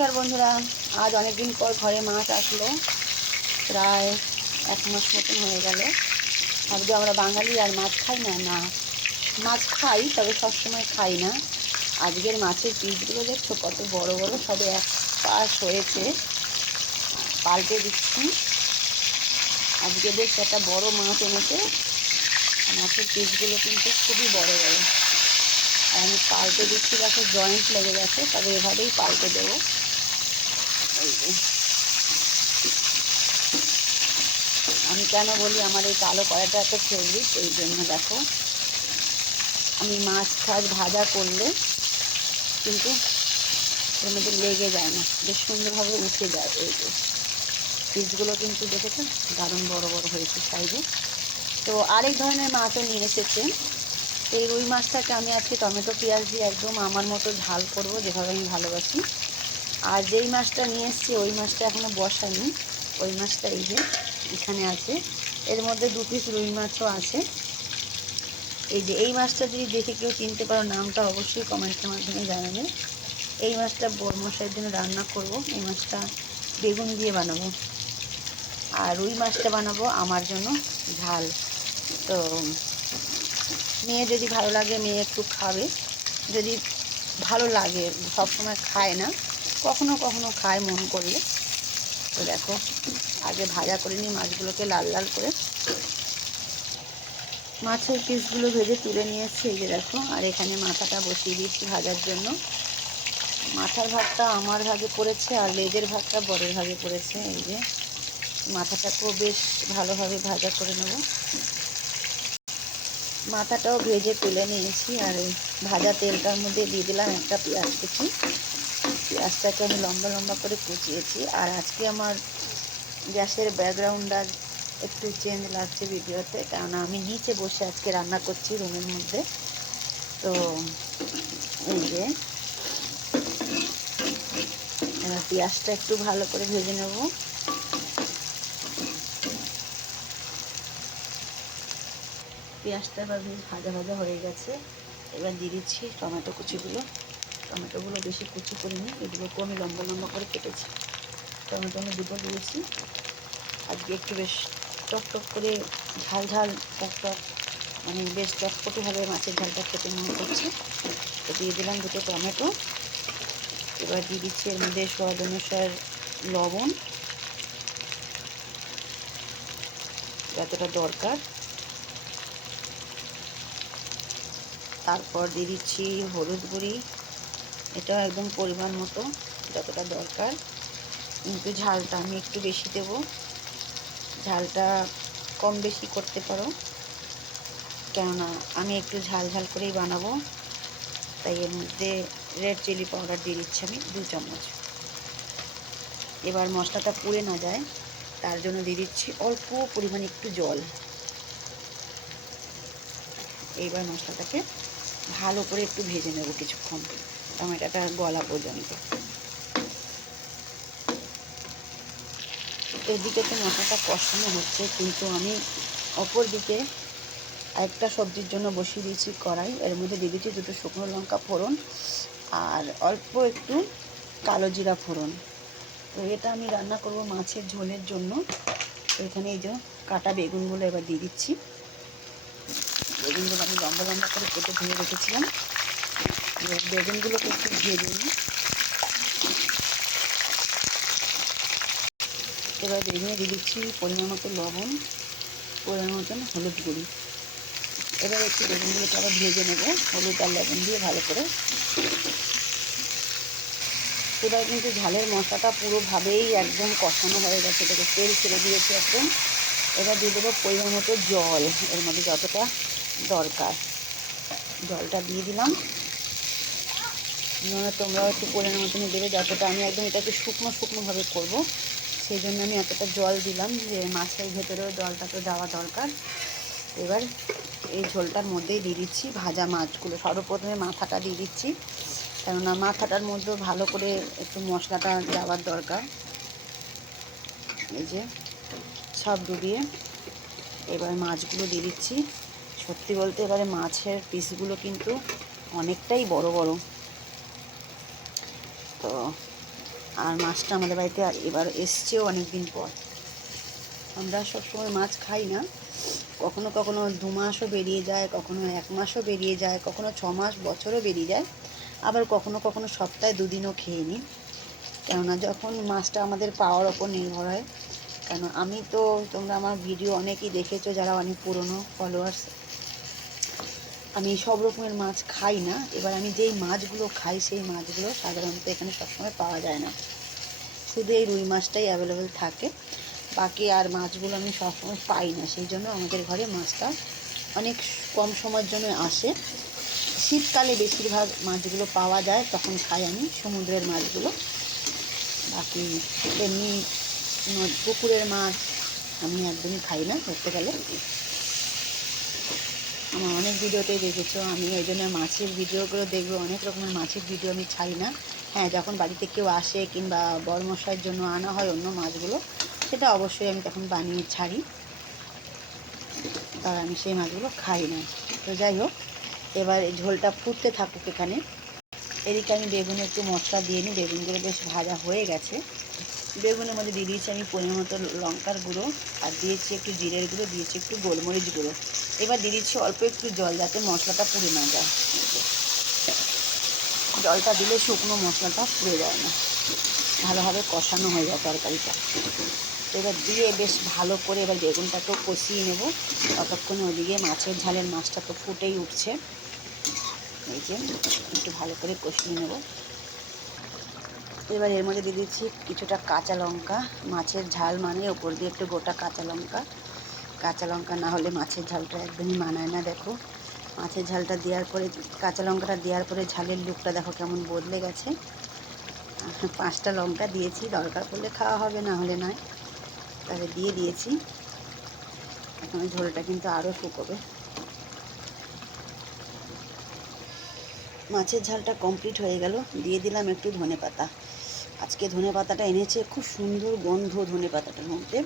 নমস্কার বন্ধুরা, আজ অনেক দিন পর ঘরে মাছ আসলো। প্রায় 1 মাস মতন হয়ে গেল। ভাবছি আমরা বাঙালি আর মাছ খাই না। না, মাছ খাই, তবে সবসময় খাই না। আজকের মাছের পিসগুলো দেখছো কত বড় বড়, সবে এক পাশ হয়েছে, পাল্টে দিচ্ছি। আজকে বেশ একটা বড় মাছ এনেছে। মাছের পিসগুলো কিন্তু খুবই বড় বড়। আর আমি পাল্টে দিচ্ছি, দেখো জয়েন্ট লেগে গেছে, তবে এভাবেই পাল্টে দেবো। এই যে আমি কেন বলি আমার এই কালো কড়াইটা এত ফেভারিট, এই জন্য দেখো আমি মাছ টাছ ভাজা করলে কিন্তু এর মধ্যে লেগে যায় না, বেশ সুন্দরভাবে উঠে যায়। এই যে পিসগুলো কিন্তু দেখেছেন দারুণ বড় বড় হয়েছে সাইজে। তো আরেক ধরনের মাছও নিয়ে এসেছে। এই রুই মাছটাকে আমি আজকে টমেটো পেঁয়াজ দিয়ে একদম আমার মতো ঝাল করব, যেভাবে আমি ভালোবাসি। আর যেই মাছটা নিয়ে এসেছি ওই মাছটা এখনও বসাইনি। ওই মাছটা এই যে এখানে আছে, এর মধ্যে 2 পিস রুই মাছও আছে। এই যে এই মাছটা যদি দেখে কেউ চিনতে পারো, নামটা অবশ্যই কমেন্টের মাধ্যমে জানাবে। এই মাছটা বড়মশাইয়ের জন্য রান্না করব। এই মাছটা বেগুন দিয়ে বানাবো, আর রুই মাছটা বানাবো আমার জন্য ঝাল। তো মেয়ে যদি ভালো লাগে মেয়ে একটু খাবে, যদি ভালো লাগে, সবসময় খায় না, কখনো কখনো খায় মন করলে। তো দেখো আগে ভাজা করে নিই মাছগুলোকে লাল লাল করে। মাছের পিসগুলো ভেজে তুলে নিয়েছি, এই যে দেখো। আর এখানে মাথাটা বসিয়ে দিয়েছি ভাজার জন্য। মাথার ভাগটা আমার ভাগে পড়েছে আর লেজের ভাগটা বরের ভাগে পড়েছে। এই যে মাথাটাকেও বেশ ভালোভাবে ভাজা করে নেব। মাথাটাও ভেজে তুলে নিয়েছি, আর এই ভাজা তেলটার মধ্যে দিয়ে দিলাম একটা পেঁয়াজ কুচি। পেঁয়াজটাকে আমি লম্বা লম্বা করে কুচিয়েছি। আর আজকে আমার গ্যাসের ব্যাকগ্রাউন্ডটা একটু চেঞ্জ লাগছে ভিডিওতে, কারণ আমি নিচে বসে আজকে রান্না করছি রুমের মধ্যে। তো এই যে এবার পেঁয়াজটা একটু ভালো করে ভেজে নেব। পেঁয়াজটা এবার বেশ ভাজা ভাজা হয়ে গেছে। এবার দিয়ে দিচ্ছি টমেটো কুচিগুলো। টমেটোগুলো বেশি কুচি করিনি, এগুলোকেও আমি লম্বা লম্বা করে কেটেছি। টমেটো আমি 2টো দিয়েছি। আজকে একটু বেশ টক টক করে ঝাল ঝাল টক টক, মানে বেশ চটপটিভাবে মাছের ঝালটা খেতে মনে করছে। তো দিয়ে দিলাম 2টো টমেটো। এবার দিয়ে দিচ্ছি এর মধ্যে স্বাদ অনুসার লবণ, যতটা দরকার। তারপর দিয়ে দিচ্ছি হলুদ গুঁড়ি, এটাও একদম পরিমাণ মতো যতটা দরকার। কিন্তু ঝালটা আমি একটু বেশি দেব, ঝালটা কম বেশি করতে পারো, কেননা আমি একটু ঝাল ঝাল করেই বানাবো। তাই এর মধ্যে রেড চিলি পাউডার দিয়ে দিচ্ছি আমি 2 চামচ। এবার মশলাটা পুড়ে না যায় তার জন্য দিয়ে দিচ্ছি অল্প পরিমাণে একটু জল। এইবার মশলাটাকে ভালো করে একটু ভেজে নেব কিছুক্ষণ, টমেটোটা গলা পর্যন্ত। এদিকে তো মশলাটা কষানো হচ্ছে, কিন্তু আমি অপর দিকে আরেকটা সবজির জন্য বসিয়ে দিয়েছি কড়াই। এর মধ্যে দিয়ে দিচ্ছি 2টো শুকনো লঙ্কা ফোড়ন আর অল্প একটু কালো জিরা ফোড়ন। তো এটা আমি রান্না করব মাছের ঝোলের জন্য। তো এখানে এই যে কাটা বেগুনগুলো এবার দিয়ে দিচ্ছি। বেগুনগুলো আমি লম্বা লম্বা করে কেটে ধুয়ে রেখেছিলাম। এবার বেগুনগুলোকে একটু ভেজে নিই। এবার বেগুনে দিয়ে দিচ্ছি পরিমাণ মতো লবণ, পরিমাণ মতন হলুদ গুঁড়ি। এবার একটু বেগুনগুলোকে আবার ভেজে নেব হলুদ আর লবণ দিয়ে ভালো করে। এবার কিন্তু ঝালের মশলাটা পুরোভাবেই একদম কষানো হয়ে গেছে, এটাকে তেল ছেড়ে দিয়েছে একদম। এবার দিয়ে দেবো পরিমাণ মতো জল, এর মধ্যে যতটা দরকার জলটা দিয়ে দিলাম। তোমরাও একটু পরিমাণ মতনই দেবে, যতটা। আমি একদম এটাকে শুকনো শুকনোভাবে করবো, সেই জন্য আমি এতটা জল দিলাম, যে মাছের ভেতরেও জলটা তো দেওয়া দরকার। এবার এই ঝোলটার মধ্যেই দিয়ে দিচ্ছি ভাজা মাছগুলো। সর্বপ্রথমে মাথাটা দিয়ে দিচ্ছি, কেননা মাথাটার মধ্যে ভালো করে একটু মশলাটা দেওয়ার দরকার। এই যে সব ডুবিয়ে এবার মাছগুলো দিয়ে দিচ্ছি। সত্যি বলতে এবারে মাছের পিসগুলো কিন্তু অনেকটাই বড় বড়। তো আর মাছটা আমাদের বাড়িতে আর এবার এসছেও অনেক দিন পর। আমরা সবসময় মাছ খাই না, কখনো কখনো 2 মাসও বেরিয়ে যায়, কখনো 1 মাসও বেরিয়ে যায়, কখনো 6 মাস বছরও বেরিয়ে যায়, আবার কখনো কখনো সপ্তাহে 2 দিনও খেয়ে নিই। কেননা যখন মাছটা আমাদের পাওয়ার ওপর নির্ভর হয়। কেন আমি তো, তোমরা আমার ভিডিও অনেকেই দেখেছো যারা অনেক পুরনো ফলোয়ার্স, আমি সব রকমের মাছ খাই না। এবার আমি যেই মাছগুলো খাই সেই মাছগুলো সাধারণত এখানে সবসময় পাওয়া যায় না, শুধু এই রুই মাছটাই অ্যাভেলেবেল থাকে, বাকি আর মাছগুলো আমি সবসময় পাই না। সেই জন্য আমাদের ঘরে মাছটা অনেক কম সময়ের জন্য আসে। শীতকালে বেশিরভাগ মাছগুলো পাওয়া যায়, তখন খাই আমি সমুদ্রের মাছগুলো। বাকি এমনি পুকুরের মাছ আমি একদমই খাই না ধরতে গেলে। আমার অনেক ভিডিওতেই দেখেছো, আমি এই জন্য মাছের ভিডিওগুলো দেখবো, অনেক রকমের মাছের ভিডিও আমি ছাড়ি না। হ্যাঁ, যখন বাড়িতে কেউ আসে কিংবা বড়মশাইয়ের জন্য আনা হয় অন্য মাছগুলো, সেটা অবশ্যই আমি তখন বানিয়ে ছাড়ি, আর আমি সেই মাছগুলো খাই না। তো যাই হোক, এবার এই ঝোলটা ফুটতে থাকুক এখানে। এদিকে আমি বেগুনে একটু মশলা দিয়ে নিই, বেগুনগুলো বেশ ভাজা হয়ে গেছে। বেগুনের মধ্যে দিয়ে দিয়েছি আমি পরিমাণ মতো লঙ্কার গুঁড়ো, আর দিয়েছি একটু জিরের গুঁড়ো, দিয়েছি একটু গোলমরিচ গুঁড়ো। এবার দিয়ে দিচ্ছি অল্প একটু জল, যাতে মশলাটা পুড়ে না যায়। জলটা দিলে শুকনো মশলাটা পুড়ে যায় না, ভালোভাবে কষানো হয়ে যায় তরকারিটা। এবার দিয়ে বেশ ভালো করে এবার বেগুনটাকেও কষিয়ে নেব ততক্ষণে। ওদিকে মাছের ঝালের মাছটা তো ফুটেই উঠছে, এই যে একটু ভালো করে কষিয়ে নেব। এবার এর মধ্যে দিয়ে দিচ্ছি কিছুটা কাঁচা লঙ্কা। মাছের ঝাল মানে ওপর দিয়ে একটু গোটা কাঁচা লঙ্কা, কাঁচা লঙ্কা না হলে মাছের ঝালটা একদমই মানায় না। দেখো মাছের ঝালটা দেওয়ার পরে, কাঁচা লঙ্কাটা দেওয়ার পরে ঝালের লুকটা দেখো কেমন বদলে গেছে। 5টা লঙ্কা দিয়েছি, দরকার পড়লে খাওয়া হবে, না হলে নয়, তবে দিয়ে দিয়েছি। এখন ঝোলটা কিন্তু আরও শুকোবে। মাছের ঝালটা কমপ্লিট হয়ে গেল, দিয়ে দিলাম একটু ধনেপাতা। আজকে ধনেপাতাটা এনেছে, খুব সুন্দর গন্ধ ধনেপাতাটার মধ্যে,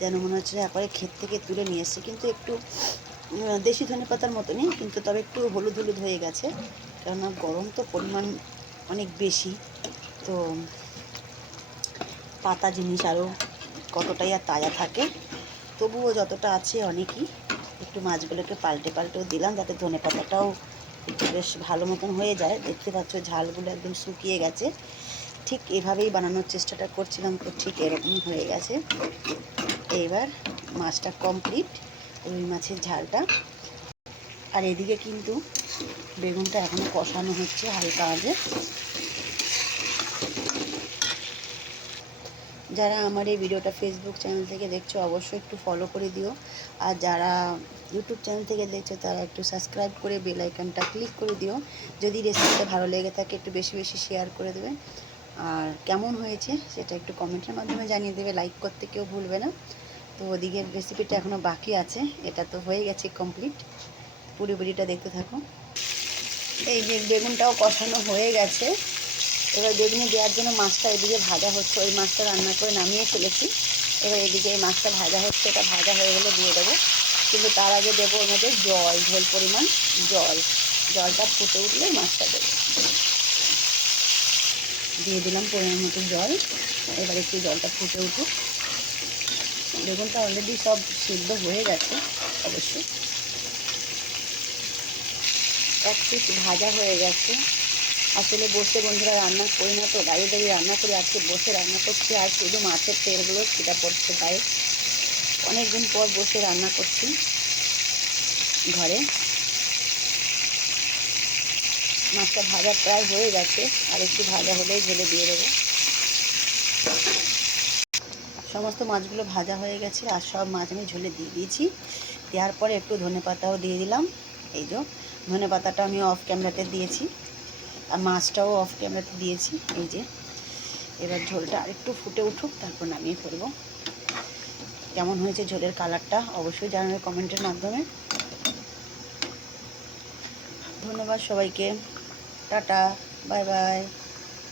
যেন মনে হচ্ছে একবারে ক্ষেত থেকে তুলে নিয়ে এসছে। কিন্তু একটু দেশি ধনেপাতার মতনই, কিন্তু তবে একটু হলুদ হলুদ হয়ে গেছে, কেননা গরম তো পরিমাণ অনেক বেশি। তো পাতা জিনিস আরও কতটাই আর তাজা থাকে, তবুও যতটা আছে অনেকই। একটু মাছগুলোকে পাল্টে পাল্টেও দিলাম, যাতে ধনেপাতাটাও একটু বেশ ভালো মতন হয়ে যায়। দেখতে পাচ্ছ ঝালগুলো একদম শুকিয়ে গেছে। ঠিক এভাবেই বানানোর চেষ্টাটা করছিলাম, তো ঠিক এরকমই হয়ে গেছে। এইবার মাছটা কমপ্লিট, রুই মাছের ঝালটা। আর এদিকে কিন্তু বেগুনটা এখনও কষানো হচ্ছে হালকা আঁচে। যারা আমার এই ভিডিওটা ফেসবুক চ্যানেল থেকে দেখছো অবশ্যই একটু ফলো করে দিও, আর যারা ইউটিউব চ্যানেল থেকে দেখছো তারা একটু সাবস্ক্রাইব করে বেল আইকনটা ক্লিক করে দিও। যদি রেসিপিটা ভালো লেগে থাকে একটু বেশি বেশি শেয়ার করে দেবে, আর কেমন হয়েছে সেটা একটু কমেন্টের মাধ্যমে জানিয়ে দেবে, লাইক করতে কেউ ভুলবে না। তো ওদিকের রেসিপিটা এখনও বাকি আছে, এটা তো হয়ে গেছে কমপ্লিট। পুরোপুরিটা দেখতে থাকো। এই যে বেগুনটাও কষানো হয়ে গেছে, এবার বেগুনি দেওয়ার জন্য মাছটা এদিকে ভাজা হচ্ছে। ওই মাছটা রান্না করে নামিয়ে ফেলেছি, এবার এদিকে এই মাছটা ভাজা হচ্ছে, এটা ভাজা হয়ে গেলে দিয়ে দেবো। কিন্তু তার আগে দেবো ওর মধ্যে জল, ঝোল পরিমাণ জল। জলটা ফুটে উঠলে মাছটা দেবো। দিয়ে দিলাম পরিমাণ মতো জল। এবার একটু জলটা ফুটে উঠুক। বেগুনটা অলরেডি সব সিদ্ধ হয়ে গেছে অবশ্যই, এক পিস ভাজা হয়ে গেছে। আসলে বসে বন্ধুরা রান্না করি না তো, দাঁড়িয়ে দাঁড়িয়ে রান্না করি, আজকে বসে রান্না করছি, আর শুধু মাছের তেলগুলো ছিটা পড়ছে গায়ে। অনেকদিন পর বসে রান্না করছি ঘরে। মাছটা ভাজা প্রায় হয়ে গেছে, আর একটু ভাজা হলেই ঝোলে দিয়ে দেবো। সমস্ত মাছগুলো ভাজা হয়ে গেছে, আর সব মাছ আমি ঝোলে দিয়ে দিয়েছি। দেওয়ার পরে একটু ধনেপাতাও দিয়ে দিলাম। এই যে ধনেপাতাটা আমি অফ ক্যামেরাতে দিয়েছি, আর মাছটাও অফ ক্যামেরাতে দিয়েছি। এই যে এবার ঝোলটা আরেকটু ফুটে উঠুক, তারপর নামিয়ে ফেলবো। কেমন হয়েছে ঝোলের কালারটা অবশ্যই জানাবে কমেন্টের মাধ্যমে। ধন্যবাদ সবাইকে, টাটা, বাই বাই।